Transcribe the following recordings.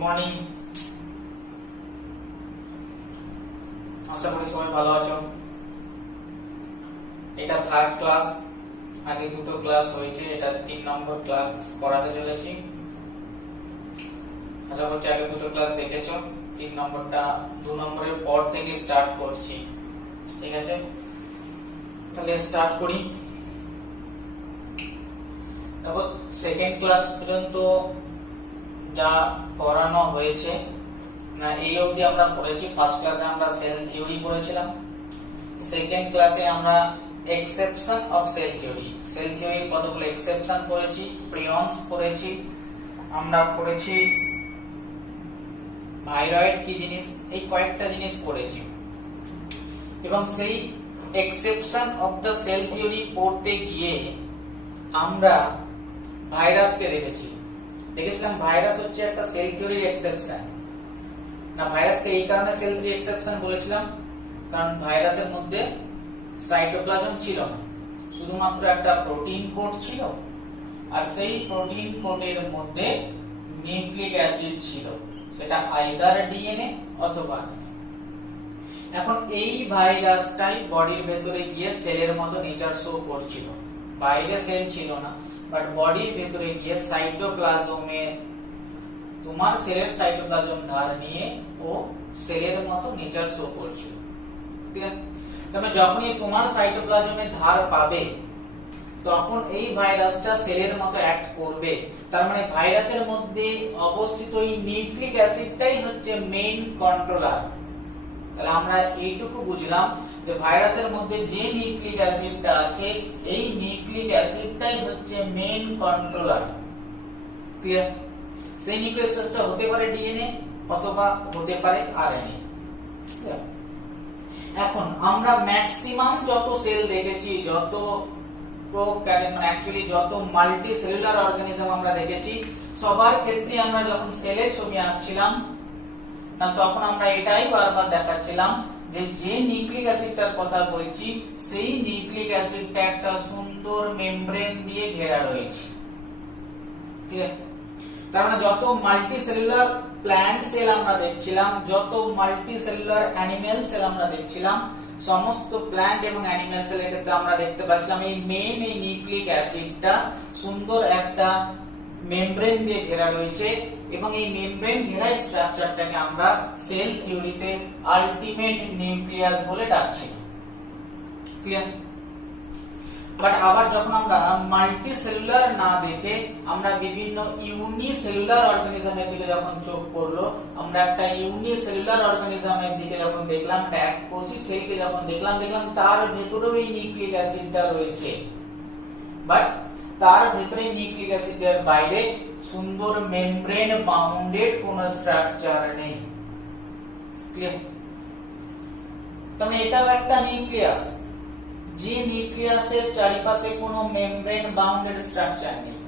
Morning. আশা করি সবাই ভালো আছো। এটা থার্ড ক্লাস, আগে দুটো ক্লাস হয়েছে, এটা 3 নম্বর ক্লাস করাতে চলেছি। আশা করছি আগে দুটো ক্লাস দেখেছো, 3 নম্বরটা 2 নম্বরের পর থেকে স্টার্ট করছি। ঠিক আছে, তাহলে স্টার্ট করি। দেখো, সেকেন্ড ক্লাস পর্যন্ত যা পড়ানো হয়েছে না, এই অবধি আমরা পড়েছি। ফার্স্ট ক্লাসে আমরা সেল থিওরি পড়েছিলাম, সেকেন্ড ক্লাসে আমরা exception of cell theory, cell থিওরির কতগুলো এক্সেপশন পড়েছি, প্রিয়ন্স পড়েছি, আমরা পড়েছি ভাইরয়েড কি জিনিস, এই কয়েকটা জিনিস পড়েছি। এবং সেই exception of the cell theory পড়তে গিয়ে আমরা ভাইরাসকে দেখেছিলাম ভাইরাস হচ্ছে একটা সেল থিওরির এক্সেপশন। না, ভাইরাসকে এই কারণে সেল থিওরি এক্সেপশন বলেছিলাম কারণ ভাইরাসের মধ্যে সাইটোপ্লাজম ছিল না, শুধুমাত্র একটা প্রোটিন কোড ছিল, আর সেই প্রোটিন কোডের মধ্যে নিউক্লিক অ্যাসিড ছিল, সেটা আইদার ডিএনএ অথবা। এখন এই ভাইরাসটাই বডির ভেতরে গিয়ে সেলের মতো নেচার শো করছিল, বাইরে সেল ছিল না, বাট বডির ভেতরে গিয়ে সাইটোপ্লাজমে তোমার সেলের সাইটোপ্লাজম ধার নিয়ে ও সেলের মতো নেচার শো করছিল। ঠিক আছে, তবে যখনই তোমার সাইটোপ্লাজমে ধার পাবে তখন এই ভাইরাসটা সেলের মতো অ্যাক্ট করবে। তার মানে ভাইরাসের মধ্যে অবস্থিত এই নিউক্লিক অ্যাসিডটাই হচ্ছে মেইন কন্ট্রোলার। তাহলে আমরা এইটুকু বুঝলাম যে ভাইরাসের মধ্যে যে নিউক্লিক অ্যাসিডটা আছে, এই নিউক্লিক অ্যাসিডটাই হচ্ছে মেইন কন্ট্রোলার। ক্লিয়ার? সেই নিউক্লিক অ্যাসিডটা হতে পারে ডিএনএ অথবা হতে পারে আরএনএ। ক্লিয়ার? এখন আমরা ম্যাক্সিমাম যত সেল দেখেছি, যত অ্যাকচুয়ালি যত মাল্টি সেলুলার অর্গানিজম আমরা দেখেছি, সবার ক্ষেত্রে আমরা যখন সেলের ছবি আঁকছিলাম না, তখন আমরা এটাই বারবার দেখাচ্ছিলাম যে নিউক্লিক অ্যাসিডটার কথা বলছি, সেই নিউক্লিক অ্যাসিডটা একটা সুন্দর মেমব্রেন দিয়ে ঘেরা রয়েছে। ঠিক আছে, তার মানে যত মাল্টি সেলুলার প্ল্যান্ট সেল আমরা দেখছিলাম, যত মাল্টি সেলুলার অ্যানিমেল সেল আমরা দেখছিলাম, সমস্ত প্ল্যান্ট এবং অ্যানিমেল সেলের ক্ষেত্রে আমরা দেখতে পাচ্ছিলাম এই মেইন এই নিউক্লিক অ্যাসিডটা সুন্দর একটা মেমব্রেন দিয়ে ঘেরা রয়েছে, এবং এই মেমব্রেন ঘেরা স্ট্রাকচারটাকে আমরা সেল থিওরিতে আলটিমেট নিউক্লিয়াস বলে ডাকছি। ক্লিয়ার? বাট আবার যখন আমরা মাল্টি সেলুলার না দেখে আমরা বিভিন্ন ইউনিসেলুলার অর্গানিজমের দিকে যখন চোখ পড়লো, আমরা একটা ইউনিসেলুলার অর্গানিজমের দিকে যখন দেখলাম, একটা এককোষী সেলকে যখন দেখলাম তার ভেতরেও এই নিউক্লিক অ্যাসিডটা রয়েছে, বাট তার ভেতরে নিউক্লিক অ্যাসিডের বাইরে সুন্দর মেমব্রেন বাউন্ডেড কোন স্ট্রাকচার নেই। ক্লিয়ার? তাহলে এটাও একটা নিউক্লিয়াস, যে নিউক্লিয়াসের চারিপাশে কোনো মেমব্রেন বাউন্ডেড স্ট্রাকচার নেই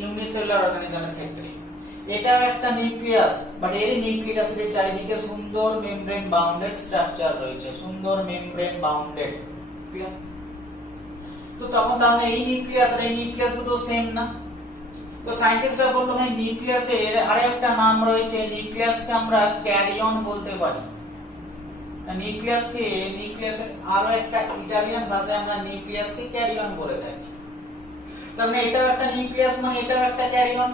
ইউনিসেলুলার অর্গানিজমের ক্ষেত্রে। এটাও একটা নিউক্লিয়াস, বাট এর নিউক্লিক অ্যাসিডের চারিদিকে সুন্দর মেমব্রেন বাউন্ডেড স্ট্রাকচার রয়েছে, সুন্দর মেমব্রেন বাউন্ডেড। ক্লিয়ার? তো তখন তার মানে এই নিউক্লিয়াস আর এই নিউক্লিয়াস দুটো সেম না। তো সায়েন্টিস্টরা বললো ভাই নিউক্লিয়াসের আরেকটা নাম রয়েছে, নিউক্লিয়াসকে আমরা ক্যারিয়ন বলতে পারি। নিউক্লিয়াসের আরো একটা ইটালিয়ান ভাষায় আমরা নিউক্লিয়াসকে ক্যারিয়ন বলে থাকি। তার মানে এটাও একটা নিউক্লিয়াস, মানে এটাও একটা ক্যারিয়ন,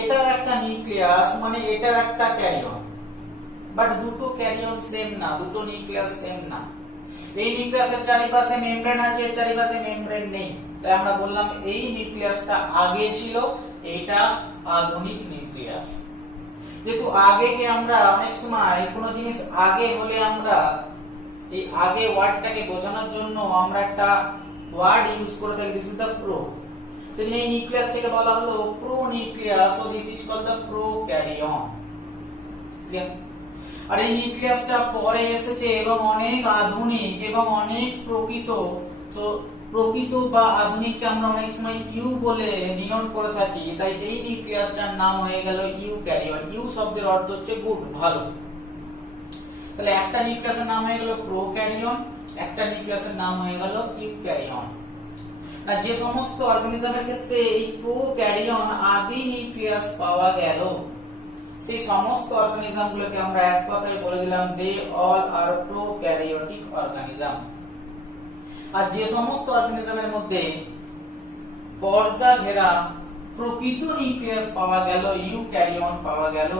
এটাও একটা নিউক্লিয়াস, মানে এটাও একটা ক্যারিয়ন, বাট দুটো ক্যারিয়ন সেম না, দুটো নিউক্লিয়াস সেম না। এই নিউক্লিয়াসের চারিপাশে মেমব্রেন আছে, এর চারিপাশে মেমব্রেন নেই, তাই আমরা বললাম এই নিউক্লিয়াসটা আগে ছিল, এইটা আধুনিক নিউক্লিয়াস। যেহেতু আগেকে আমরা অনেক সময় কোনো জিনিস আগে হলে আমরা এই আগে ওয়ার্ডটাকে বোঝানোর জন্য আমরা একটা ওয়ার্ড ইউজ করে থাকি, দিস ইজ দ্য প্রো। সেজন্য এই নিউক্লিয়াসটাকে বলা হলো pro nucleus, so this is called the prokaryon. Clear? আর এই নিউক্লিয়াসটা পরে এসেছে এবং অনেক আধুনিক এবং অনেক প্রকৃত। তো প্রকৃত বা আধুনিককে আমরা অনেক সময় ইউ বলে ডিনোট করে থাকি, তাই এই নিউক্লিয়াসটার নাম হয়ে গেল ইউক্যারিয়ন। ইউ শব্দের অর্থ হচ্ছে গুড, ভালো। তাহলে একটা নিউক্লিয়াসের নাম হয়ে গেল প্রোক্যারিয়ন, একটা নিউক্লিয়াসের নাম হয়ে গেল ইউক্যারিয়ন। না যে সমস্ত অর্গানিজমের ক্ষেত্রে এই প্রোক্যারিয়ন আদি নিউক্লিয়াস পাওয়া গেল সেই সমস্ত অর্গানিজম গুলোকে আমরা এক কথায় বলে দিলাম they all are prokaryotic organism. আর যে সমস্ত অর্গানিজমের মধ্যে পর্দা ঘেরা প্রকৃত নিউক্লিয়াস পাওয়া গেল, ইউক্যারিয়ন পাওয়া গেল,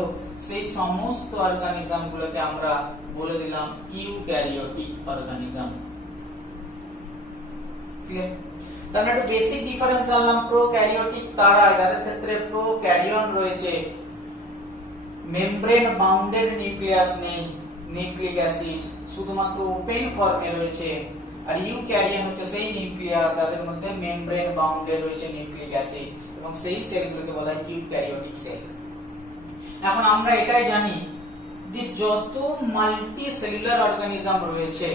সেই সমস্ত অর্গানিজম গুলোকে আমরা বলে দিলাম ইউক্যারিওটিক অর্গানিজম। ক্লিয়ার? তাহলে একটা বেসিক ডিফারেন্স জানলাম। প্রোক্যারিওটিক তারা যাদের ক্ষেত্রে প্রোক্যারিয়ন রয়েছে, মেমব্রেন বাউন্ডেড নিউক্লিয়াস নেই, নিউক্লিক অ্যাসিড শুধুমাত্র ওপেন ফর্মে রয়েছে। আর ইউক্যারিয়ন হচ্ছে সেই নিউক্লিয়াস যাদের মধ্যে মেমব্রেন বাউন্ডেড রয়েছে নিউক্লিক অ্যাসিড, এবং সেই সেলগুলোকে বলা হয় ইউক্যারিওটিক সেল। এখন আমরা এটাই জানি যে যত মাল্টি সেলুলার অর্গানিজম রয়েছে,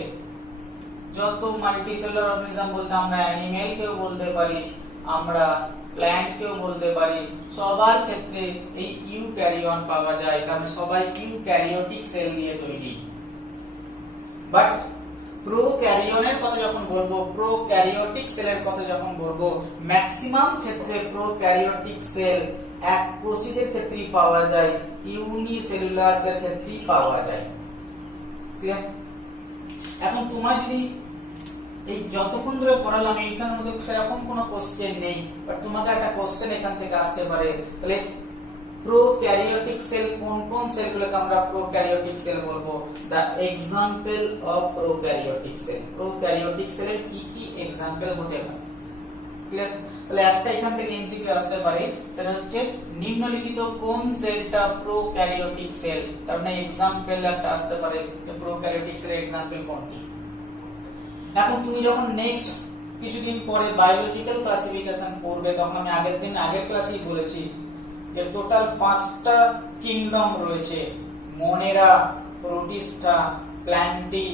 যত মাল্টি সেলুলার অর্গানিজম বলতে আমরা অ্যানিমেল কেও বলতে পারি, আমরা প্ল্যান্ট কেও বলতে পারি, সবার ক্ষেত্রে এই ইউক্যারিয়ন পাওয়া যায়, কারণ সবাই ইউক্যারিওটিক সেল দিয়ে তৈরি। বাট প্রোক্যারিয়নের কথা যখন বলবো, প্রোক্যারিওটিক সেলের কথা যখন বলবো, ম্যাক্সিমাম ক্ষেত্রে প্রোক্যারিওটিক সেল এককোষীদের ক্ষেত্রেই পাওয়া যায়, ইউনিসেলুলারদের ক্ষেত্রেই পাওয়া যায়। ক্লিয়ার? এখন তোমার যদি এই যতক্ষণ ধরে পড়ালাম এইখানের মধ্যে সেরকম কোনো কোশ্চেন নেই, বাট তোমাদের একটা কোশ্চেন এখান থেকে আসতে পারে, তাহলে প্রোক্যারিওটিক সেল কোন কোন সেলগুলোকে আমরা প্রোক্যারিওটিক সেল বলবো? The example of prokaryotic cell. Prokaryotic সেলের কি কি এক্সাম্পল হতে পারে? ক্লিয়ার? তাহলে একটা এখান থেকে এমসিকিউ আসতে পারে, সেটা হচ্ছে নিম্নলিখিত কোন সেলটা প্রোক্যারিওটিক সেল? তার মানে এক্সাম্পল একটা আসতে পারে যে প্রোক্যারিওটিক সেলের এক্সাম্পল কোনটি। এখন তুমি যখন নেক্সট কিছুদিন পরে বায়োলজিক্যাল ক্লাসিফিকেশন পড়বে, তখন আমি আগের ক্লাসেই বলেছি যে টোটাল 5টা কিংডম রয়েছে, Monera, Protista, Plantae,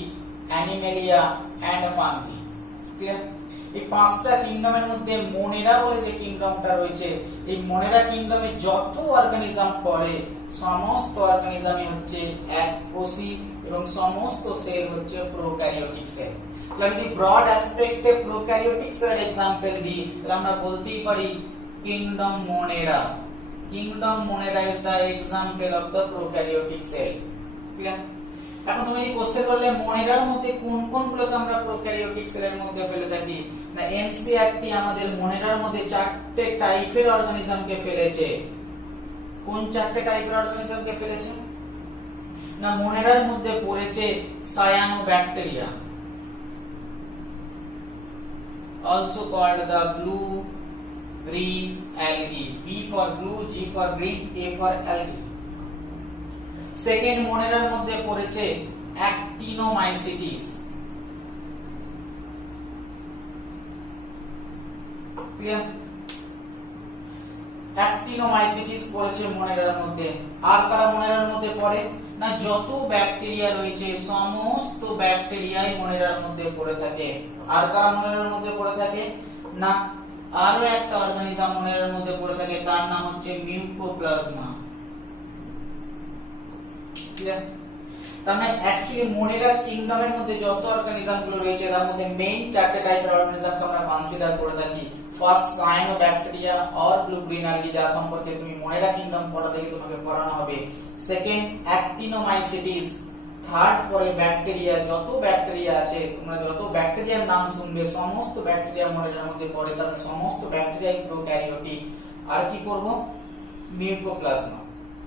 Animalia and Fungi. Clear? এই 5টা কিংডমের মধ্যে মোনেরা বলে যে কিংডমটা রয়েছে, এই মোনেরা কিংডমে যত অর্গানিজম পড়ে সমস্ত অর্গানিজমই হচ্ছে এককোষী এবং সমস্ত সেল হচ্ছে প্রোক্যারিওটিক সেল। তাহলে যদি ব্রড অ্যাসপেক্টে প্রোক্যারিওটিক সেলের एग्जांपल দিই, তাহলে আমরা বলতেই পারি kingdom Monera. Kingdom Monera is the example of the prokaryotic cell. Clear? এখন তুমি এই কোশ্চেন করলে মোনেরার মধ্যে কোন কোন গুলোকে আমরা প্রোক্যারিওটিক সেলের মধ্যে ফেলে থাকি? না এনসিইআরটি আমাদের মোনেরার মধ্যে 4টে টাইপের অর্গানিজমকে ফেলেছে। কোন 4টে টাইপের অর্গানিজমকে ফেলেছে? না মোনেরার মধ্যে পড়েছে cyanobacteria, also called the blue green algae, B for blue, G for green, A for algae. Second মোনেরার মধ্যে পড়েছে অ্যাক্টিনোমাইসিটিস। ক্লিয়ার? অ্যাক্টিনোমাইসিটিস পড়েছে মোনেরার মধ্যে। আর কারা মোনেরার মধ্যে পড়ে? না যত ব্যাকটেরিয়া রয়েছে সমস্ত ব্যাকটেরিয়াই মোনেরার মধ্যে পড়ে থাকে। আর কারা মোনেরার মধ্যে পড়ে থাকে? না আরো একটা অর্গানিজম মোনেরার মধ্যে পড়ে থাকে, তার নাম হচ্ছে মিউকোপ্লাজমা। ক্লিয়ার? তার মানে অ্যাকচুয়ালি মোনেরা কিংডমের মধ্যে যত অর্গানিজম গুলো রয়েছে তার মধ্যে মেইন 4টে টাইপের অর্গানিজমকে আমরা কনসিডার করে থাকি। First cyanobacteria or blue green algae, যা সম্পর্কে তুমি মোনেরা কিংডম পড়া থেকে তোমাকে পড়ানো হবে। সেকেন্ড অ্যাক্টিনোমাইসিটিস। থার্ড পরে ব্যাকটেরিয়া, যত ব্যাকটেরিয়া আছে তোমরা যত ব্যাকটেরিয়ার নাম শুনবে সমস্ত ব্যাকটেরিয়া মোনেরার মধ্যে পড়ে, তার সমস্ত ব্যাকটেরিয়াই প্রোক্যারিওটিক। আর কি করব? মিউকোপ্লাজমা।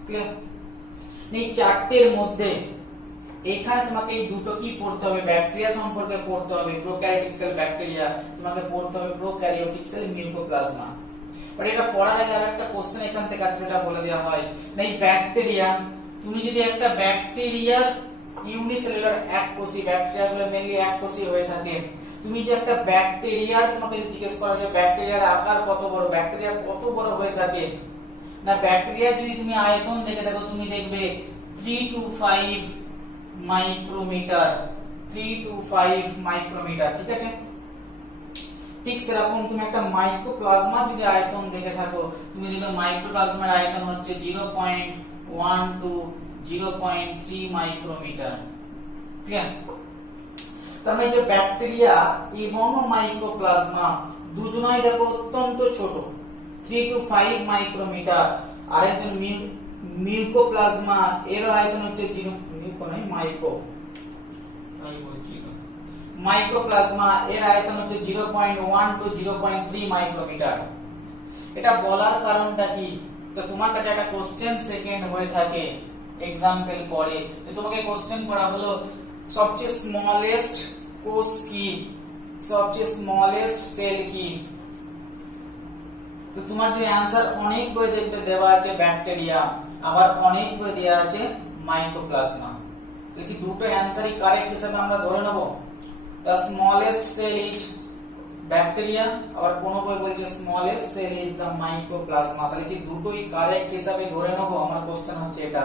ক্লিয়ার? এই 4টের মধ্যে এখানে তোমাকে এই দুটো কি পড়তে হবে? ব্যাকটেরিয়া সম্পর্কে পড়তে হবে, প্রোক্যারিওটিক সেল ব্যাকটেরিয়া, তোমাকে পড়তে হবে প্রোক্যারিওটিক সেল মিউকোপ্লাজমা। বাট এটা পড়ার আগে আরেকটা কোশ্চেন এখান থেকে আছে, যেটা বলে দেওয়া হয় না এই ব্যাকটেরিয়া, তুমি যদি একটা ব্যাকটেরিয়ার ইউনিসেলুলার এককোষী, ব্যাকটেরিয়াগুলো মেইনলি এককোষী হয়ে থাকে, তুমি যে একটা ব্যাকটেরিয়ার তোমাকে জিজ্ঞেস করা যে ব্যাকটেরিয়ার আকার কত বড়, ব্যাকটেরিয়া কত বড় হয়ে থাকে, না ব্যাকটেরিয়া যদি তুমি আয়তন দেখে দেখো তুমি দেখবে 3 to 5 মাইক্রোমিটার, 3 to 5 মাইক্রোমিটার। ঠিক আছে? ঠিক সেরকম তুমি একটা মাইক্রোপ্লাজমা যদি আয়তন দেখে থাকো, তুমি দেখবে মাইক্রোপ্লাজমার আয়তন হচ্ছে 0.1 to 0.3 মাইক্রোমিটার। ক্লিয়ার? তার মানে যে ব্যাকটেরিয়া এবং মাইকোপ্লাজমা দুজনাই দেখো অত্যন্ত ছোট, 3 to 5 মাইক্রোমিটার। আর একজন মিউকোপ্লাজমা এর আয়তন হচ্ছে 0 মিউকো নয় মাইকো, তাই বলছি মাইকোপ্লাজমা এর আয়তন হচ্ছে 0.1 to 0.3 মাইক্রোমিটার। এটা বলার কারণটা কি? তো তোমার কাছে একটা কোশ্চেন সেকেন্ড হয়ে থাকে এক্সাম্পল পরে, যে তোমাকে কোশ্চেন করা হলো সবচেয়ে স্মলেস্ট কোষ কি, সবচেয়ে স্মলেস্ট সেল কি? তো তোমার যে অ্যানসার অনেক বই দেখবে দেওয়া আছে ব্যাকটেরিয়া, আবার অনেক বই দেওয়া আছে মাইকোপ্লাজমা। তাহলে কি দুটো অ্যানসারই কারেক্ট হিসেবে আমরা ধরে নেব? The smallest cell is bacteria, আবার কোন বই বলছে smallest cell is the mycoplasma. তাহলে কি দুটোই কারেক্ট হিসেবে ধরে নেব? আমার কোশ্চেন হচ্ছে এটা।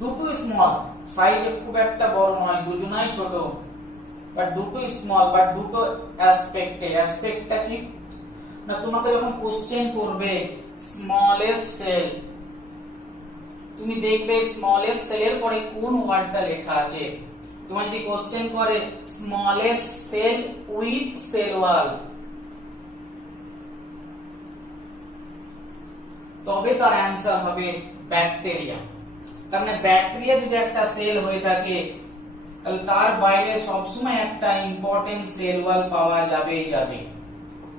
দুটোই স্মল, সাইজে খুব একটা বড় নয়, দুজনাই ছোট, বাট দুটোই স্মল, বাট দুটো অ্যাসপেক্টে। অ্যাসপেক্টটা কি না, তোমাকে যখন কোশ্চেন করবে স্মলেস্ট সেল, তুমি দেখবে স্মলেস্ট সেলের পরে কোন ওয়ার্ডটা লেখা আছে। তোমার যদি কোশ্চেন করে smallest cell with cell wall, তবে তার অ্যানসার হবে ব্যাকটেরিয়া। তার মানে ব্যাকটেরিয়া যদি একটা সেল হয়ে থাকে, তাহলে তার বাইরে সবসময় একটা ইম্পর্টেন্ট সেল ওয়াল পাওয়া যাবেই যাবে।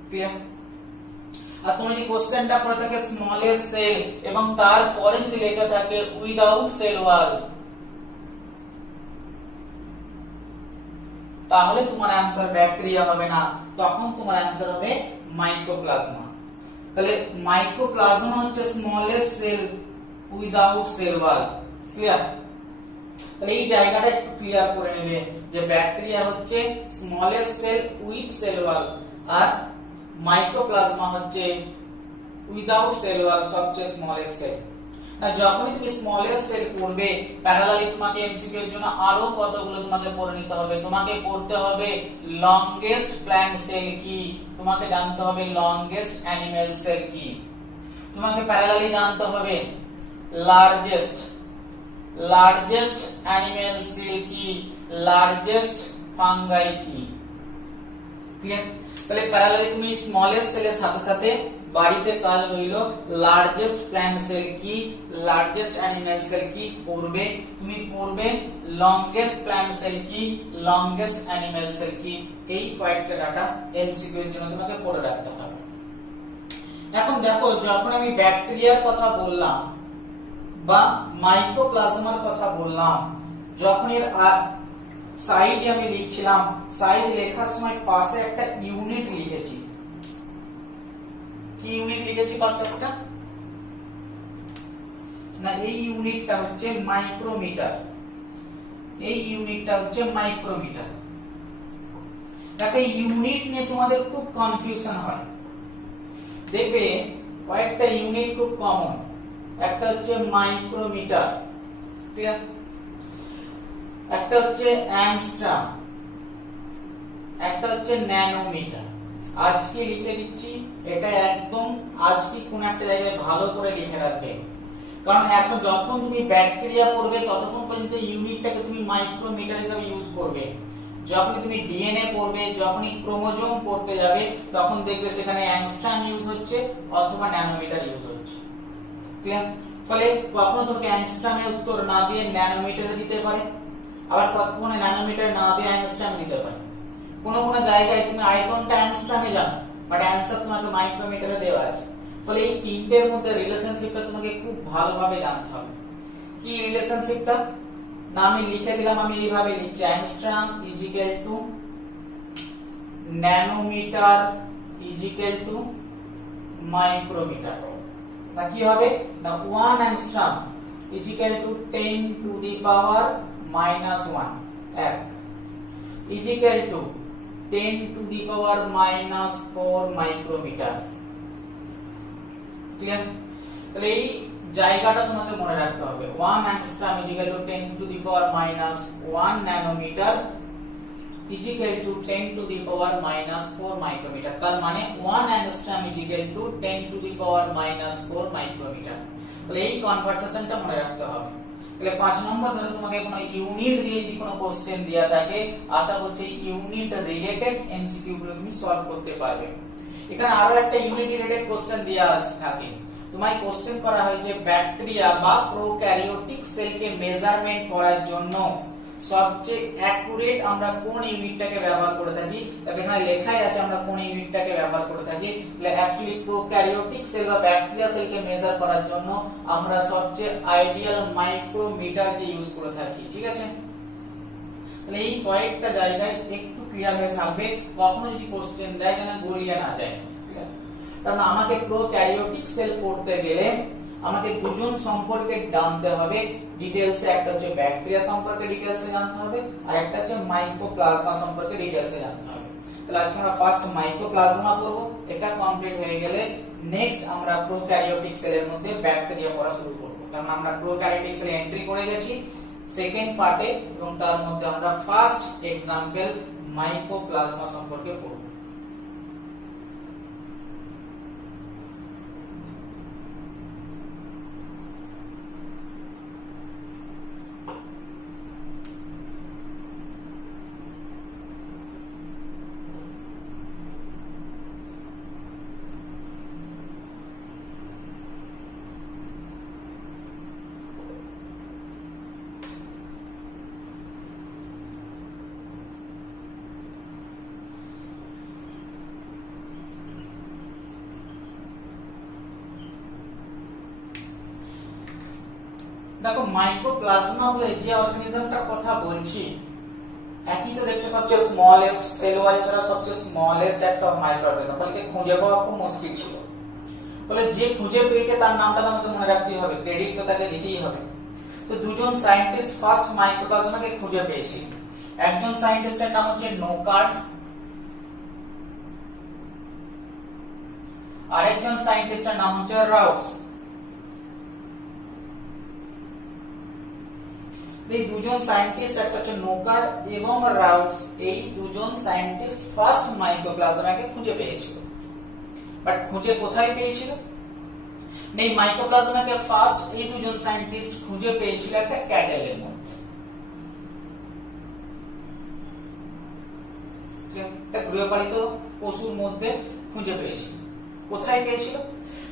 ক্লিয়ার? আর তুমি যদি কোশ্চেনটা পড়ে থাকে স্মলেস্ট সেল এবং তারপরে যদি লেখা থাকে উইদাউট সেল ওয়াল, তাহলে তোমার অ্যানসার ব্যাকটেরিয়া হবে না, তখন তোমার অ্যানসার হবে মাইকোপ্লাজমা। তাহলে মাইকোপ্লাজমা হচ্ছে smallest cell without cell wall. Clear? তাহলে এই জায়গাটা একটু ক্লিয়ার করে নেবে যে ব্যাকটেরিয়া হচ্ছে smallest cell with cell wall, আর মাইকোপ্লাজমা হচ্ছে উইদাউট সেল ওয়াল, সবচেয়ে স্মলেস্ট সেল। না, যখনই তুমি স্মলেস্ট সেল পড়বে, প্যারালালি তোমাকে এমসিকিউ এর জন্য আরো কতগুলো তোমাকে পড়ে নিতে হবে। তোমাকে পড়তে হবে লংগেস্ট প্ল্যান্ট সেল কি, তোমাকে জানতে হবে লংগেস্ট অ্যানিমাল সেল কি, তোমাকে প্যারালালি জানতে হবে লার্জেস্ট অ্যানিমাল সেল কি, লার্জেস্ট ফাঙ্গাই কি। ক্লিয়ার? তাহলে প্যারালালি তুমি স্মলেস্ট সেলের সাথে সাথে বাড়িতে কাজ রইল লার্জেস্ট প্ল্যান্ট সেল কি, লার্জেস্ট অ্যানিমাল সেল কি পড়বে। তুমি পড়বে লংগেস্ট প্ল্যান্ট সেল কি, লংগেস্ট অ্যানিমাল সেল কি। এই কয়েকটা ডাটা এমসিকিউ এর জন্য তোমাকে পড়ে রাখতে হবে। এখন দেখো, যখন আমি ব্যাকটেরিয়ার কথা বললাম বা মাইকোপ্লাজমার কথা বললাম, যখন এর সাইজ আমি লিখছিলাম, সাইজ লেখার সময় পাশে একটা ইউনিট লিখেছি। কি ইউনিট লিখেছি পাশে একটা? না, এই ইউনিটটা হচ্ছে মাইক্রোমিটার। এই ইউনিটটা হচ্ছে মাইক্রোমিটার। দেখো, এই ইউনিট নিয়ে তোমাদের খুব কনফিউশন হয়। দেখবে কয়েকটা ইউনিট খুব কমন। একটা হচ্ছে মাইক্রোমিটার, ঠিক আছে, একটা হচ্ছে অ্যাংস্ট্রম, একটা হচ্ছে ন্যানোমিটার। আজকে লিখে দিচ্ছি, এটা একদম আজকে কোন একটা জায়গায় ভালো করে লিখে রাখবে, কারণ এখন যখন তুমি ব্যাকটেরিয়া পড়বে ততক্ষণ পর্যন্ত ইউনিটটাকে তুমি মাইক্রোমিটার হিসেবে ইউজ করবে। যখন তুমি ডিএনএ পড়বে, যখনই ক্রোমোজোম পড়তে যাবে, তখন দেখবে সেখানে অ্যাংস্ট্রম ইউজ হচ্ছে অথবা ন্যানোমিটার ইউজ হচ্ছে। ক্লিয়ার? ফলে কখনো তোমাকে অ্যাংস্ট্রমের উত্তর না দিয়ে ন্যানোমিটারে দিতে পারে, আবার কখনো ন্যানোমিটার না দিয়ে অ্যাংস্ট্রম দিতে পারে। কোন কোন জায়গায় তুমি আয়তনটা অ্যাংস্ট্রমে জানো, বাট অ্যানসার তোমাকে মাইক্রোমিটারে দেওয়া আছে। ফলে এই তিনটের মধ্যে রিলেশনশিপটা তোমাকে খুব ভালোভাবে জানতে হবে। কি রিলেশনশিপটা? না, আমি লিখে দিলাম, আমি এইভাবে লিখছি, angstrom is equal to nanometer is equal to micrometer. না কি হবে? না, 1 angstrom is equal to 10 to the power -1 is equal to 10 to the power -4 micrometer. Clear? তাহলে এই জায়গাটা তোমাকে মনে রাখতে হবে। 1 angstrom is equal to 10 to the power -1 nanometer is equal to 10 to the power -4 micrometer. তার মানে 1 angstrom is equal to 10 to the power -4 micrometer. তাহলে এই কনভার্সেশনটা মনে রাখতে হবে। তাহলে 5 নম্বর ধরে তোমাকে কোনো ইউনিট দিয়ে যদি কোনো কোশ্চেন দেয়া থাকে, আশা করছি ইউনিট রিলেটেড এমসিকিউ গুলো তুমি সলভ করতে পারবে। এখানে আরো একটা ইউনিট রিলেটেড কোশ্চেন দেয়া থাকে। তোমায় কোশ্চেন করা হয় যে ব্যাকটেরিয়া বা প্রোক্যারিওটিক সেলকে মেজারমেন্ট করার জন্য সবচেয়ে অ্যাকুরেট আমরা কোন ইউনিটটাকে ব্যবহার করে থাকি। তবে এখানে লেখাই আছে আমরা কোন ইউনিটটাকে ব্যবহার করে থাকি। তাহলে অ্যাকচুয়ালি প্রোক্যারিওটিক সেল বা ব্যাকটেরিয়া সেলকে মেজার করার জন্য আমরা সবচেয়ে আইডিয়াল মাইক্রোমিটারকে ইউজ করে থাকি। ঠিক আছে, তাহলে এই কয়েকটা জায়গায় একটু ক্লিয়ার হয়ে থাকবে, কখনো যদি কোশ্চেন দেয় যেন গড়িয়ে না যায়। ঠিক আছে, কারণ আমাকে প্রোক্যারিওটিক সেল পড়তে গেলে আমাকে দুজন সম্পর্কে জানতে হবে ডিটেইলসে। একটা হচ্ছে ব্যাকটেরিয়া সম্পর্কে ডিটেইলসে জানতে হবে, আর একটা হচ্ছে মাইক্রোপ্লাজমা সম্পর্কে ডিটেইলসে জানতে হবে। তাহলে আজকে আমরা ফার্স্ট মাইক্রোপ্লাজমা পড়ব, এটা কমপ্লিট হয়ে গেলে নেক্সট আমরা প্রোক্যারিওটিক সেলের মধ্যে ব্যাকটেরিয়া পড়া শুরু করব। কারণ আমরা প্রোক্যারিওটিক সেলে এন্ট্রি করে গেছি সেকেন্ড পার্টে, এবং তার মধ্যে আমরা ফার্স্ট এক্সাম্পল মাইক্রোপ্লাজমা সম্পর্কে পড়ব। দেখো মাইক্রোপ্লাজমা বলে যে অর্গানিজমটার কথা বলছি, একই তো দেখছো সবচেয়ে স্মলেস্ট, সেল ওয়াল ছাড়া সবচেয়ে স্মলেস্ট একটা মাইক্রো অর্গানিজম, বলে খুঁজে পাওয়া খুব মুশকিল ছিল। বলে যে খুঁজে পেয়েছে তার নামটা আমাকে মনে রাখতেই হবে, ক্রেডিট তো তাকে দিতেই হবে। তো দুজন সায়েন্টিস্ট ফার্স্ট মাইক্রোপ্লাজমাকে খুঁজে পেয়েছে। একজন সায়েন্টিস্টের নাম হচ্ছে নোকার্ড, আরেকজন সায়েন্টিস্টের নাম হচ্ছে রাউস। এই দুজন সায়েন্টিস্ট, একটা হচ্ছে নোকার্ড এবং রাউস, এই দুজন সায়েন্টিস্ট ফার্স্ট মাইক্রোপ্লাজমাকে খুঁজে পেয়েছিল। বাট খুঁজে কোথায় পেয়েছিল? এই মাইক্রোপ্লাজমাকে ফার্স্ট এই দুজন সায়েন্টিস্ট খুঁজে পেয়েছিল একটা ক্যাটেলের মধ্যে, একটা গৃহপালিত পশুর মধ্যে খুঁজে পেয়েছিল। কোথায় পেয়েছিল?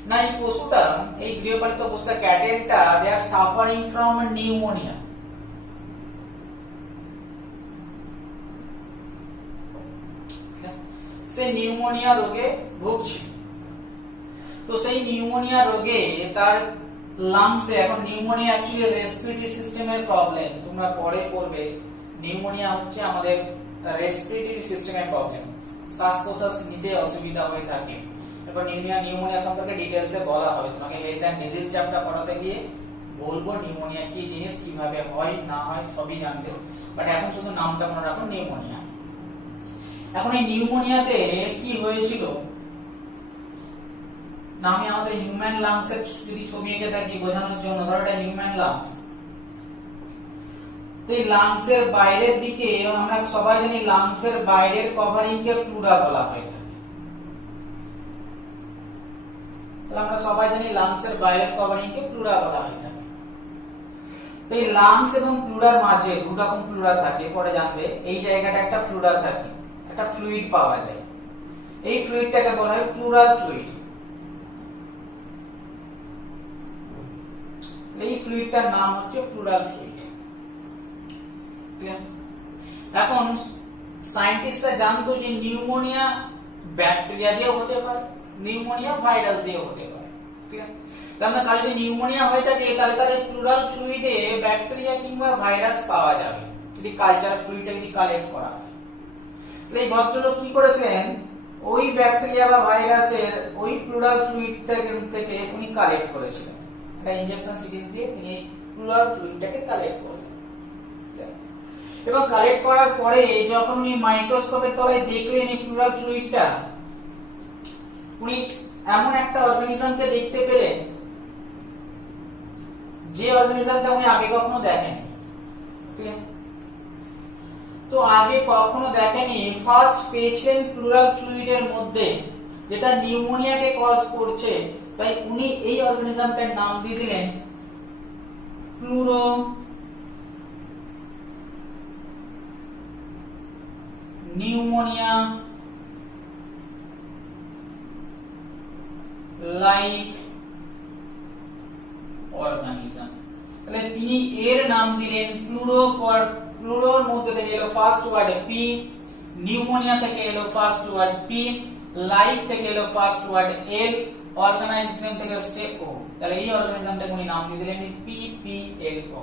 না, এই পশুটা, এই গৃহপালিত পশুটা ক্যাটেলটা, they are suffering from pneumonia. সে নিউমোনিয়া রোগে ভুগছে। তো সেই নিউমোনিয়া রোগে তার লাংসে, এখন নিউমোনিয়া অ্যাকচুয়ালি রেসপিরেটরি সিস্টেমের প্রবলেম, তোমরা পরে পড়বে। নিউমোনিয়া হচ্ছে আমাদের রেসপিরেটরি সিস্টেমের প্রবলেম, শ্বাস প্রশ্বাস নিতে অসুবিধা হয়ে থাকে। এবার নিউমোনিয়া সম্পর্কে ডিটেইলসে বলা হবে তোমাকে, হেলথ এন্ড ডিজিজ চ্যাপ্টার পড়াতে গিয়ে বলবো নিউমোনিয়া কি জিনিস, কিভাবে হয় না হয় সবই জানবে। বাট এখন শুধু নামটা মনে রাখো, নিউমোনিয়া। এখন এই নিউমোনিয়াতে কি হয়েছিল না, আমি আমাদের হিউম্যান লাংস এর যদি ছবি এঁকে থাকি বোঝানোর জন্য, ধরো এটা হিউম্যান লাংস। তো এই লাংস এর বাইরের দিকে, আমরা সবাই জানি লাংস এর বাইরের কভারিং কে প্লুরা বলা হয় থাকে। তো আমরা সবাই জানি লাংস এর বাইরের কভারিং কে প্লুরা বলা হয় থাকে। তো এই লাংস এবং প্লুরার মাঝে দুটো রকম প্লুরা থাকে, পরে জানবে। এই জায়গাটা একটা প্লুরা থাকে, একটা ফ্লুইড পাওয়া যায়, এই ফ্লুইডটাকে বলা হয় প্লুরাল ফ্লুইড। এই ফ্লুইডটার নাম হচ্ছে প্লুরাল ফ্লুইড। এখন সায়েন্টিস্টরা জানতো যে নিউমোনিয়া ব্যাকটেরিয়া দিয়েও হতে পারে, নিউমোনিয়া ভাইরাস দিয়েও হতে পারে। ঠিক আছে, তাহলে কাল যদি নিউমোনিয়া হয়ে থাকে তাহলে তার প্লুরাল ফ্লুইডে ব্যাকটেরিয়া কিংবা ভাইরাস পাওয়া যাবে যদি কালচার ফ্লুইডটা যদি কালেক্ট করা হয়। এই ভদ্রলোক কি করেছেন, ওই ব্যাকটেরিয়া বা ভাইরাসের ওই প্লুরাল ফ্লুইড থেকে উনি কালেক্ট করেছিলেন। একটা ইনজেকশন সিরিজ দিয়ে তিনি প্লুরাল ফ্লুইডটাকে কালেক্ট করলেন, এবং কালেক্ট করার পরে যখন উনি মাইক্রোস্কোপের তলায় দেখলেন এই প্লুরাল ফ্লুইডটা, উনি এমন একটা অর্গানিজমকে দেখতে পেলেন যে অর্গানিজমটা উনি আগে কখনো দেখেননি। ঠিক আছে, তো আগে কখনো দেখেনি, ফার্স্ট পেয়েছেন প্লুরাল ফ্লুইডের মধ্যে যেটা নিউমোনিয়াকে কজ করছে, তাই উনি এই অর্গানিজমটার নাম দিয়ে দিলেন প্লুরো নিউমোনিয়া লাইক অর্গানিজম। তাহলে তিনি এর নাম দিলেন প্লুরোর মধ্যে থেকে এলো ফার্স্ট ওয়ার্ড পি, নিউমোনিয়া থেকে এলো ফার্স্ট ওয়ার্ড পি, লাইক থেকে এলো ফার্স্ট ওয়ার্ড এল, অর্গানাইজেশন থেকে আসছে ও। তাহলে এই অর্গানিজমটাকে উনি নাম দিয়ে দিলেন পিপিএলও।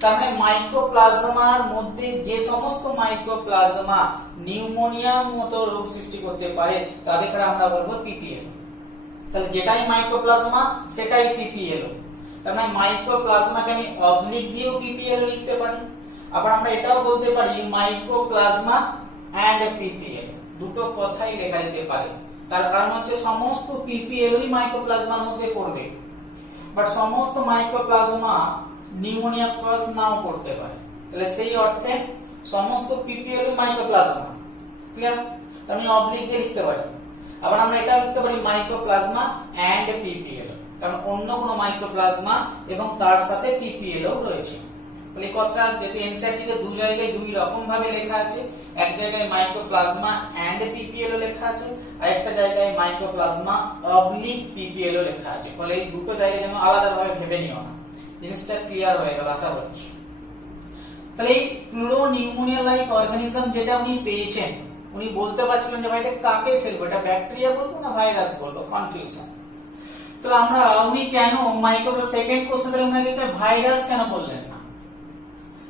তার মানে মাইক্রোপ্লাজমার মধ্যে যে সমস্ত মাইক্রোপ্লাজমা নিউমোনিয়ার মতো রোগ সৃষ্টি করতে পারে তাদেরকে আমরা বলবো পিপিএল। তাহলে যেটাই মাইক্রোপ্লাজমা সেটাই পিপিএল। তার মানে মাইক্রোপ্লাজমাকে আমি অবলিক দিয়েও পিপিএল লিখতে পারি, আবার আমরা এটাও বলতে পারি মাইক্রোপ্লাজমা এন্ড পিপিএল, দুটো কথাই লেখা যেতে পারে। তার কারণ হচ্ছে সমস্ত পিপিএলই মাইক্রোপ্লাজমার মধ্যে পড়বে, বাট সমস্ত মাইক্রোপ্লাজমা নিউমোনিয়া ক্রস নাও করতে পারে। তাহলে সেই অর্থে সমস্ত পিপিএলই মাইক্রোপ্লাজমা। ক্লিয়ার? আমি অবলিক দিয়ে লিখতে পারি, আবার আমরা এটা লিখতে পারি মাইক্রোপ্লাজমা এন্ড পিপিএল, কারণ অন্য কোনো মাইক্রোপ্লাজমা এবং তার সাথে পিপিএলও রয়েছে। তাহলে কথাটা যেহেতু এনসিইআরটিতে দুই জায়গায় দুই রকম ভাবে লেখা আছে, এক জায়গায় মাইক্রোপ্লাজমা এন্ড পিপিএলও লেখা আছে, আর একটা জায়গায় মাইক্রোপ্লাজমা অবলিক পিপিএলও লেখা আছে। ফলে এই দুটো জায়গায় যেন আলাদাভাবে ভেবে নিও না, জিনিসটা ক্লিয়ার হয়ে গেল আশা করছি। তাহলে এই প্লুরো নিউমোনিয়া লাইক অর্গানিজম যেটা উনি পেয়েছেন, উনি বলতে পারছিলেন যে ভাই এটা কাকে ফেলবো, এটা ব্যাকটেরিয়া বলবো না ভাইরাস বলবো, কনফিউশন। তো আমরা উনি কেন সেকেন্ড কোশ্চেন তাহলে উনাকে ভাইরাস কেন বললেন না?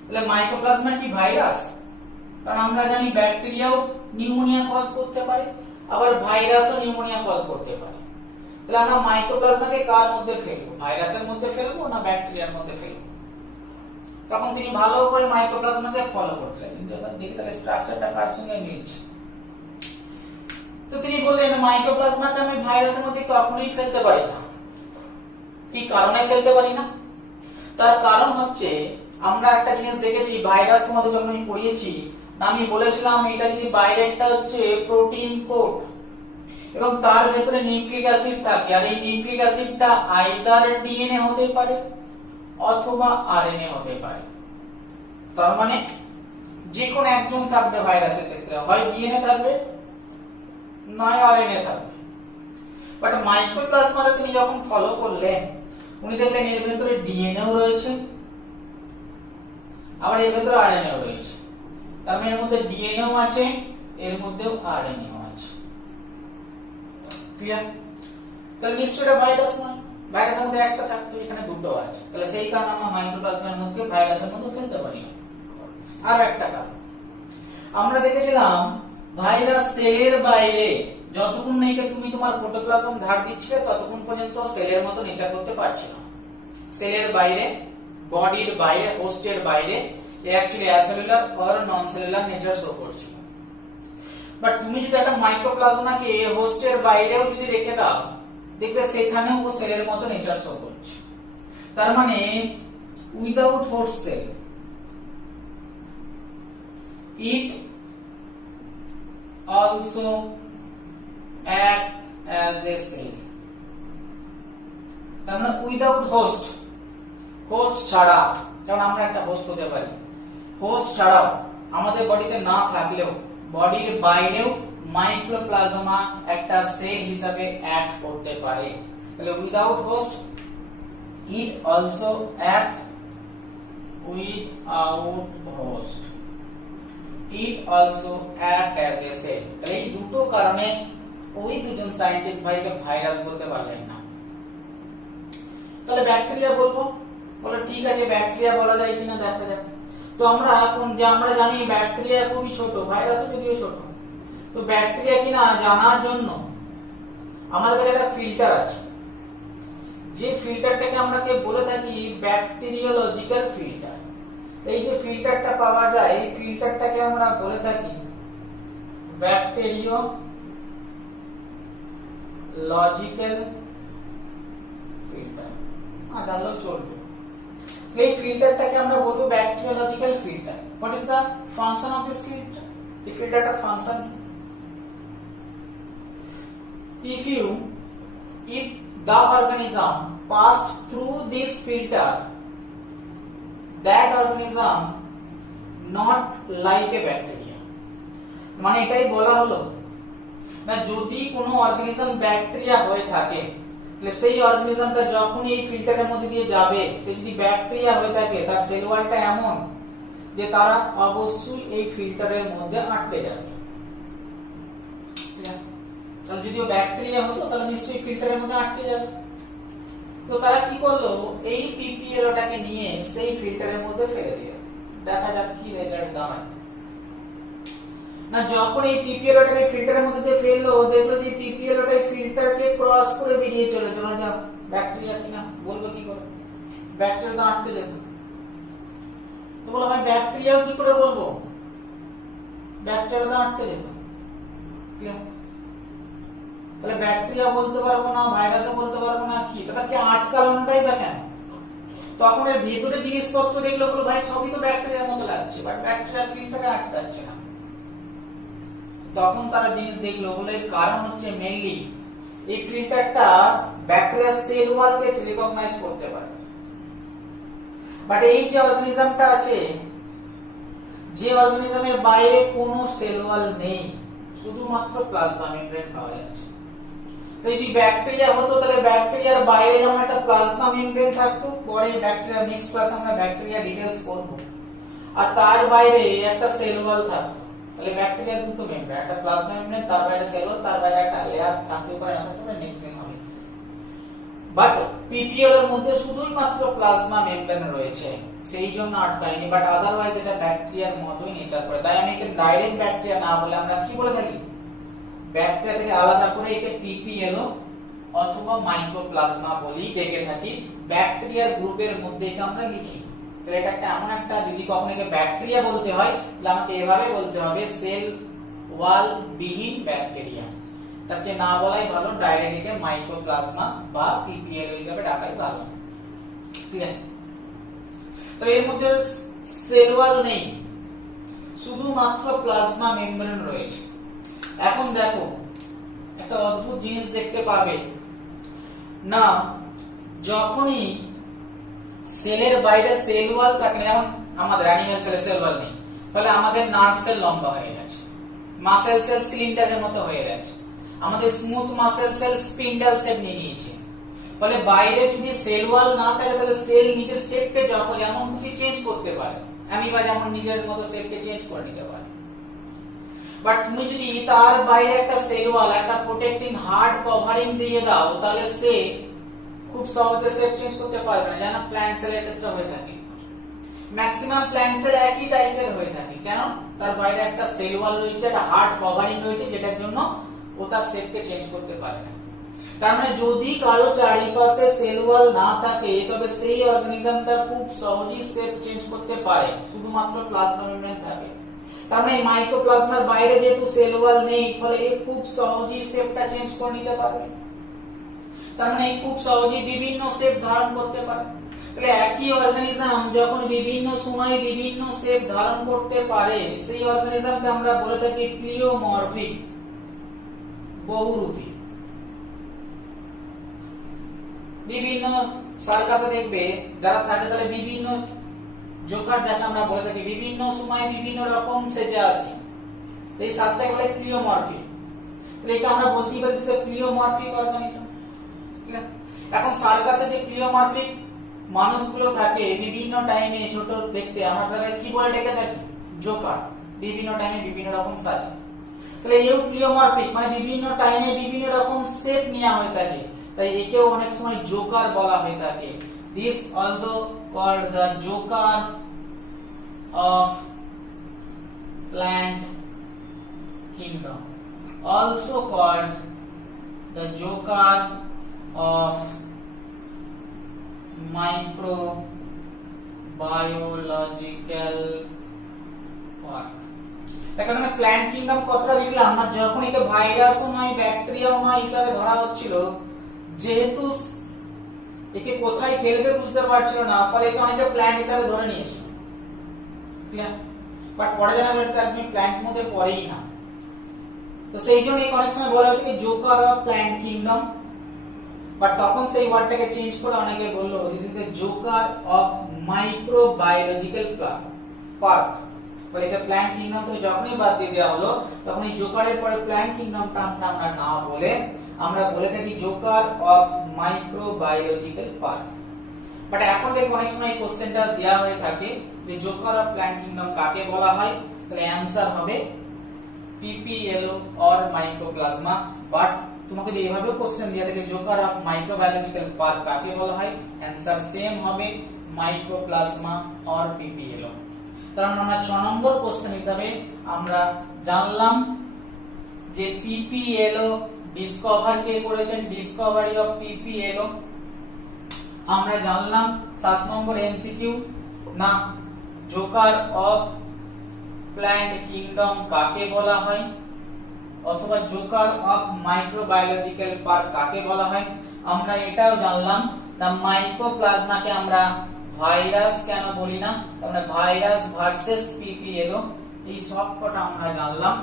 তাহলে মাইক্রোপ্লাজমা কি ভাইরাস? কারণ আমরা জানি ব্যাকটেরিয়াও নিউমোনিয়া কজ করতে পারে, আবার ভাইরাসও নিউমোনিয়া কজ করতে পারে। তাহলে আমরা মাইক্রোপ্লাজমাকে কার মধ্যে ফেলবো, ভাইরাসের মধ্যে ফেলবো না ব্যাকটেরিয়ার মধ্যে ফেলবো? তখন তিনি ভালো করে মাইক্রোপ্লাজমাকে ফলো করলেন, কিন্তু এবার দেখি তাহলে স্ট্রাকচারটা কার সঙ্গে মিলছে। তো তিনি বললেন মাইক্রোপ্লাজমাকে আমি ভাইরাসের মধ্যে কখনোই ফেলতে পারি না। কি কারণে ফেলতে পারি না? তার কারণ হচ্ছে আমরা একটা জিনিস দেখেছি, ভাইরাস তোমাদের যখন আমি পড়িয়েছি আমি বলেছিলাম এটা যদি বাইরেরটা হচ্ছে প্রোটিন কোড এবং তার ভেতরে নিউক্লিক অ্যাসিড থাকে, আর এই নিউক্লিক অ্যাসিডটা আইদার ডিএনএ হতে পারে অথবা আরএনএ হতে পারে। তার মানে যে কোনো একজন থাকবে ভাইরাসের ক্ষেত্রে, হয় ডিএনএ থাকবে নয় আরএনএ থাকবে। বাট মাইক্রোপ্লাজমাতে তিনি যখন ফলো করলেন উনি দেখলেন এর ভেতরে ডিএনএও রয়েছে আবার এর ভেতরে আরএনএও রয়েছে। তার মানে এর মধ্যে ডিএনএও আছে, এর মধ্যেও আরএনএও আছে। ক্লিয়ার? তাহলে নিশ্চয়ই এটা ভাইরাস নয়, ভাইরাসের মধ্যে একটা থাকতো, এখানে দুটো আছে। তাহলে সেই কারণে আমরা মাইক্রোপ্লাজমার মধ্যে ভাইরাসের মধ্যে ফেলতে পারি না। আর একটা কারণ আমরা দেখেছিলাম, ভাইরাস সেলের বাইরে যতক্ষণ নাকি তুমি তোমার প্রোটোপ্লাজম ধার দিচ্ছিলে ততক্ষণ পর্যন্ত সেলের মতো নেচার করতে পারছিল না। সেলের বাইরে, বডির বাইরে, হোস্টের বাইরে actually acellular or non cellular nature show করছিল। বাট তুমি যদি একটা মাইক্রোপ্লাজমাকে হোস্টের বাইরেও যদি রেখে দাও দেখবে সেখানেও ও সেলের মতো নেচার শো করছে। তার মানে without host cell it also act as a cell। তার মানে উইদাউট হোস্ট, হোস্ট ছাড়া, যেমন আমরা একটা হোস্ট হতে পারি, হোস্ট ছাড়াও আমাদের বডিতে না থাকলেও বডির বাইরেও মাইক্রোপ্লাজমা একটা সেল হিসাবে অ্যাক্ট করতে পারে। তাহলে without host it also act without host, it also act as a cell। তাহলে এই দুটো কারণে ওই দুজন সায়েন্টিস্ট ভাইকে ভাইরাস বলতে পারলেন না। তাহলে ব্যাকটেরিয়া বলবো, বলে ঠিক আছে ব্যাকটেরিয়া বলা যায় কিনা দেখা যাক। তো আমরা আমরা জানি ব্যাকটেরিয়া খুবই ছোট, ভাইরাসও যদিও ছোট। তো ব্যাকটেরিয়া কিনা জানার জন্য আমাদের একটা ফিল্টার আছে, যে ফিল্টারটাকে আমরা বলে থাকি ব্যাকটেরিওলজিক্যাল ফিল্টার। এই যে ফিল্টারটা পাওয়া যায় এই ফিল্টারটাকে আমরা বলে থাকি ব্যাকটেরিওলজিক্যাল ফিল্টার। জানলেও চলবে। এই ফিল্টারটাকে আমরা বলবো bacteriological filter. What is the function of this filter? এই ফিল্টারটার function if the organism passed through this filter that organism not like a bacteria, মানে এটাই বলা হলো না যদি কোনো অর্গানিজম ব্যাকটেরিয়া হয়ে থাকে তাহলে সেই অর্গানিজমটা যখন এই ফিল্টারের মধ্যে দিয়ে যাবে সে যদি ব্যাকটেরিয়া হয়ে থাকে তার সেল ওয়ালটা এমন যে তারা অবশ্যই এই ফিল্টারের মধ্যে আটকে যাবে। তাহলে যদি ও ব্যাকটেরিয়া হতো তাহলে নিশ্চয়ই ফিল্টারের মধ্যে আটকে যাবে। তো তারা কি করলো এই পিপিএলওটাকে নিয়ে সেই ফিল্টারের মধ্যে ফেলে দিল। দেখা যাক কি রেজাল্ট দাঁড়ায়। না যখন এই পিপিএলওটাকে ফিল্টারের মধ্যে দিয়ে ফেললো দেখলো যে পিপিএলওটা ফিল্টারকে ক্রস করে বেরিয়ে চলে গেল। যা ব্যাকটেরিয়া কিনা বলবো কি করে, ব্যাকটেরিয়া তো আটকে যেত। তো বলো ভাই ব্যাকটেরিয়াও কি করে বলবো, ব্যাকটেরিয়া তো আটকে যেত। তাহলে ব্যাকটেরিয়া বলতে পারবো না, ভাইরাসও বলতে পারবো না, কি তাহলে কি আটকানোটাই বা কেন? তখন এর ভিতরে জিনিসপত্র দেখলো বলো ভাই সবই তো ব্যাকটেরিয়ার মতো লাগছে, বাট ব্যাকটেরিয়া ফিল্টারে আটকাচ্ছে না। তখন তারা জিনিস দেখলো বলে এর কারণ হচ্ছে মেইনলি এই ফিল্টারটা ব্যাকটেরিয়ার সেল ওয়ালকে রিকগনাইজ করতে পারে। বাট এই যে অর্গানিজমটা আছে, যে অর্গানিজমের বাইরে কোনো সেল ওয়াল নেই, শুধুমাত্র প্লাজমা মেমব্রেন পাওয়া যাচ্ছে। যদি ব্যাকটেরিয়া হতো তাহলে ব্যাকটেরিয়ার বাইরে যেমন একটা প্লাজমা মেমব্রেন থাকতো, পরে ব্যাকটেরিয়া নেক্সট ক্লাসে আমরা ব্যাকটেরিয়া ডিটেইলস পড়ব, আর তার বাইরে একটা সেল ওয়াল থাকতো। তাহলে ব্যাকটেরিয়া দুটো মেমব্রেন, একটা প্লাজমা মেমব্রেন, তার বাইরে সেল ওয়াল, তার বাইরে একটা লেয়ার থাকতে পারে না থাকতে পারে, নেক্সট দিন হবে। বাট পিপিএল এর মধ্যে শুধুই মাত্র প্লাজমা মেমব্রেন রয়েছে, সেই জন্য আটকায়নি। বাট আদারওয়াইজ এটা ব্যাকটেরিয়ার মতোই নেচার করে। তাই আমি একে ডাইরেক্ট ব্যাকটেরিয়া না বলে আমরা কি বলে থাকি, ব্যাকটেরিয়া থেকে আলাদা করে একে পিপিএলও অথবা মাইক্রোপ্লাজমা বলি ডেকে থাকি। ব্যাকটেরিয়ার গ্রুপের মধ্যে একে আমরা লিখি। তাহলে এটা একটা এমন একটা, যদি কখনো একে ব্যাকটেরিয়া বলতে হয় তাহলে আমাকে এভাবে বলতে হবে সেল ওয়াল বিহীন ব্যাকটেরিয়া। তার চেয়ে না বলাই ভালো, ডাইরেক্ট একে মাইক্রোপ্লাজমা বা পিপিএল হিসেবে ডাকাই ভালো। ঠিক আছে? তো এর মধ্যে সেল ওয়াল নেই, শুধুমাত্র প্লাজমা মেমব্রেন রয়েছে। এখন দেখো একটা অদ্ভুত জিনিস দেখতে পাবে না, যখনই সেলের বাইরে সেল ওয়াল থাকে, যেমন আমাদের অ্যানিমাল সেলে সেল ওয়াল নেই, তাহলে আমাদের নার্ভ সেল লম্বা হয়ে গেছে, মাসেল সেল সিলিন্ডারের মতো হয়ে গেছে, আমাদের smooth muscle sell spindle shape নিয়ে নিয়েছে। ফলে বাইরে যদি সেল ওয়াল না থাকে তাহলে সেল নিজের শেপকে যখন যেমন খুশি চেঞ্জ করতে পারে, অ্যামিবা যেমন নিজের মতো শেপকে চেঞ্জ করে নিতে পারে। বাট তুমি যদি তার বাইরে একটা সেল ওয়াল, একটা প্রোটেক্টিং হার্ড কভারিং দিয়ে দাও, তাহলে সে খুব সহজে শেপ চেঞ্জ করতে পারবে না, যেন প্ল্যান্ট সেলের ক্ষেত্রে হয়ে থাকে। ম্যাক্সিমাম প্ল্যান্ট সেল একই টাইপের হয়ে থাকে, কেন? তার বাইরে একটা সেল ওয়াল রয়েছে, একটা হার্ড কভারিং রয়েছে, যেটার জন্য ও তার শেপকে চেঞ্জ করতে পারে না। তার মানে যদি কারো চারিপাশে সেল ওয়াল না থাকে তবে সেই অর্গানিজমটা খুব সহজেই শেপ চেঞ্জ করতে পারে, শুধুমাত্র প্লাজমা মেমব্রেন থাকে। তার মানে মাইক্রোপ্লাজমার বাইরে যেহেতু সেল ওয়াল নেই, ফলে এ খুব সহজেই শেপটা চেঞ্জ করে নিতে পারবে। তার মানে খুব সহজেই বিভিন্ন শেপ ধারণ করতে পারে। তাহলে একই অর্গানিজম যখন বিভিন্ন সময়ে বিভিন্ন শেপ ধারণ করতে পারে, সেই অর্গানিজমকে আমরা বলে থাকি প্লিওমরফিক, বহুরূপী। বিভিন্ন সার্কাসে দেখবে যারা থাকে তাহলে বিভিন্ন জোকার, যাকে আমরা বলে থাকি বিভিন্ন সময় বিভিন্ন রকম সেজে আসে, এই সাজটাকে বলে প্লিওমরফিক। তাহলে এটা আমরা বলতেই পারি যে প্লিওমরফিক অর্গানিজম। এখন সার্কাসে যে প্লিওমরফিক মানুষগুলো থাকে বিভিন্ন টাইমে ছোট দেখতে, আমরা তাহলে কি বলে ডেকে থাকি, জোকার। বিভিন্ন টাইমে বিভিন্ন রকম সাজে, তাহলে এও প্লিওমরফিক, মানে বিভিন্ন টাইমে বিভিন্ন রকম শেপ নেওয়া হয়ে থাকে, তাই একেও অনেক সময় জোকার বলা হয়ে থাকে। This also called the joker of plant kingdom, also called the joker of microbiological work. এখানে প্ল্যান্ট কিংডম কতটা লিখলাম না, যখন একে ভাইরাসও নয় ব্যাকটেরিয়াও নয় হিসাবে ধরা হচ্ছিল, যেহেতু একে কোথায় ফেলবে বুঝতে পারছিল না, ফলে একে অনেকে প্ল্যান্ট হিসাবে ধরে নিয়েছিল। বাট পরে জানা গেল আপনি প্ল্যান্ট মধ্যে পড়েই না, তো সেই জন্য একে অনেক সময় বলা হতো কি Joker of plant kingdom, but তখন সেই ওয়ার্ডটাকে চেঞ্জ করে অনেকে বললো this is the joker of microbiological park. বলে এটা প্ল্যান্ট কিংডম থেকে যখনই বাদ দিয়ে দেওয়া হলো তখন এই জোকারের পরে প্ল্যান্ট কিংডম টার্মটা আমরা না বলে আমরা বলে থাকি Joker of microbiological park. But এখন দেখো অনেক সময় কোশ্চেনটা দেয়া হয়ে থাকে যে জোকার অফ প্ল্যান্ট কিংডম কাকে বলা হয়, তাহলে অ্যানসার হবে পিপিএলও অর মাইক্রোপ্লাজমা। বাট তোমাকে যদি এইভাবে কোশ্চেন দেয়া থাকে জোকার অফ মাইক্রোবায়োলজিক্যাল পার্ক কাকে বলা হয়, অ্যানসার সেম হবে মাইক্রোপ্লাজমা অর পিপিএলও। তার মানে আমরা 6 নম্বর কোশ্চেন হিসাবে আমরা জানলাম যে পিপিএলও ডিসকভার কে করেছেন, ডিসকভারি অফ পিপিএলও। আমরা জানলাম 7 নম্বর এমসিকিউ না জোকার অফ প্ল্যান্ট কিংডম কাকে বলা হয় অথবা জোকার অফ মাইক্রোবায়োলজিক্যাল পার্ক কাকে বলা হয়। আমরা এটাও জানলাম না মাইক্রোপ্লাজমাকে আমরা ভাইরাস কেন বলি না, আমরা ভাইরাস ভার্সেস পিপিএলও, এই সব কটা আমরা জানলাম।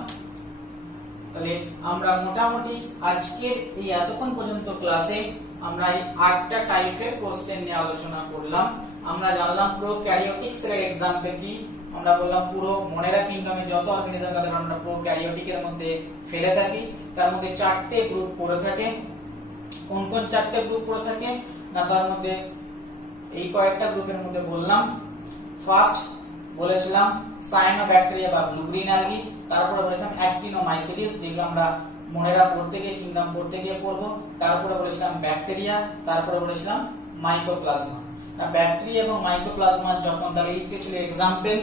তাহলে আমরা মোটামুটি আজকের এই এতক্ষণ পর্যন্ত ক্লাসে আমরা এই 8টা টাইপের কোশ্চেন নিয়ে আলোচনা করলাম। আমরা জানলাম প্রোক্যারিওটিক সেলের एग्जांपल কি, আমরা বললাম পুরো মনেরা কিংডমে যত অর্গানিজম তাদের আমরা প্রোক্যারিওটিকের মধ্যে ফেলে থাকি, তার মধ্যে 4টে গ্রুপ পড়ে থাকে। কোন কোন 4টে গ্রুপ পড়ে থাকে না, তার মধ্যে এই কয়েকটা গ্রুপের মধ্যে বললাম। ফার্স্ট বলেছিলাম সায়ানোব্যাকটেরিয়া বা ব্লু গ্রিন অ্যালগি, তারপরে বলেছিলাম অ্যাক্টিনোমাইসিডিস যেগুলো আমরা মনেরা পড়তে গিয়ে কিংডম পড়তে গিয়ে পড়বো, তারপরে বলেছিলাম ব্যাকটেরিয়া, তারপরে বলেছিলাম মাইক্রোপ্লাজমা। ব্যাকটেরিয়া এবং মাইক্রোপ্লাজমা যখন তাহলে এই ছিল एग्जांपल।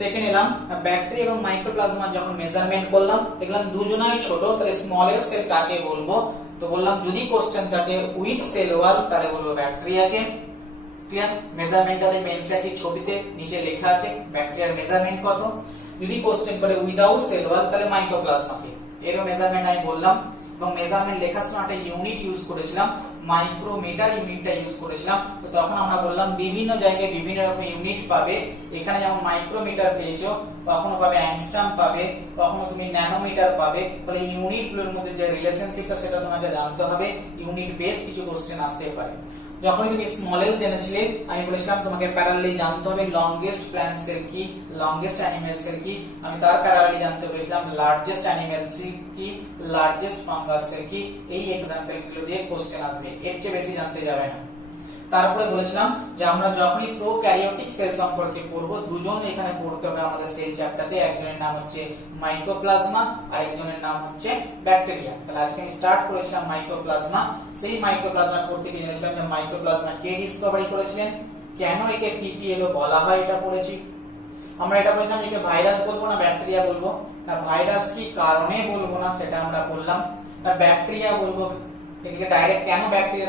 সেকেন্ড এলাম ব্যাকটেরিয়া এবং মাইক্রোপ্লাজমা যখন মেজারমেন্ট করলাম দেখলাম দুজনাই ছোট, তাহলে স্মলেস্ট সেল কাকে বলবো, তো বললাম যদি কোশ্চেন থাকে উইথ সেল ওয়াল তাহলে বলবো ব্যাকটেরিয়াকে। ক্লিয়ার, মেজারমেন্টটাতে মেনসাটি ছবিতে নিচে লেখা আছে ব্যাকটেরিয়ার মেজারমেন্ট কত। যদি কোশ্চেন করে উইদাউট সেল ওয়াল তাহলে মাইক্রোপ্লাজমাকে, এরও মেজারমেন্ট আমি বললাম। এবং মেজারমেন্ট লেখার সময় একটা ইউনিট ইউজ করেছিলাম, মাইক্রোমিটার ইউনিটটা ইউজ করেছিলাম। তো তখন আমরা বললাম বিভিন্ন জায়গায় বিভিন্ন রকম ইউনিট পাবে, এখানে যেমন মাইক্রোমিটার পেয়েছো, কখনো পাবে অ্যাংস্ট্রম পাবে, কখনো তুমি ন্যানোমিটার পাবে। তাহলে ইউনিটগুলোর মধ্যে যে রিলেশনশিপটা সেটা তোমাকে জানতে হবে, ইউনিট বেস কিছু কোশ্চেন আসতে পারে। যখন তুমি স্মলেস্ট জেনেছিলে আমি বলেছিলাম তোমাকে প্যারালালি জানতে হবে লংগেস্ট প্ল্যান্ট সেল কি, লংগেস্ট অ্যানিমাল সেল কি, আমি তার প্যারালালি জানতে বলেছিলাম লার্জেস্ট অ্যানিমাল সেল কি, লার্জেস্ট ফাঙ্গাস সেল কি। এই एग्जांपल গুলো দিয়ে কোশ্চেন আসবে, এর চেয়ে বেশি জানতে যাবে না। তারপরে বলেছিলাম যে আমরা যখনই প্রোক্যারিওটিক সেল সম্পর্কে পড়ব দুজন এখানে পড়তে হবে আমাদের সেল চ্যাপ্টারতে, একজনের নাম হচ্ছে মাইক্রোপ্লাজমা আর একজনের নাম হচ্ছে ব্যাকটেরিয়া। তাহলে আজকে আমি স্টার্ট করেছিলাম মাইক্রোপ্লাজমা। সেই মাইক্রোপ্লাজমা পড়তে গিয়ে জেনেছিলাম যে মাইক্রোপ্লাজমা কে ডিসকভারি করেছিলেন, কেন একে পিপিএলও বলা হয় এটা পড়েছি। আমরা এটা বলেছিলাম একে ভাইরাস বলবো না ব্যাকটেরিয়া বলবো, না ভাইরাস কি কারণে বলবো না সেটা আমরা বললাম, না ব্যাকটেরিয়া বলবো, এটাকে ডাইরেক্ট কেন ব্যাকটেরিয়া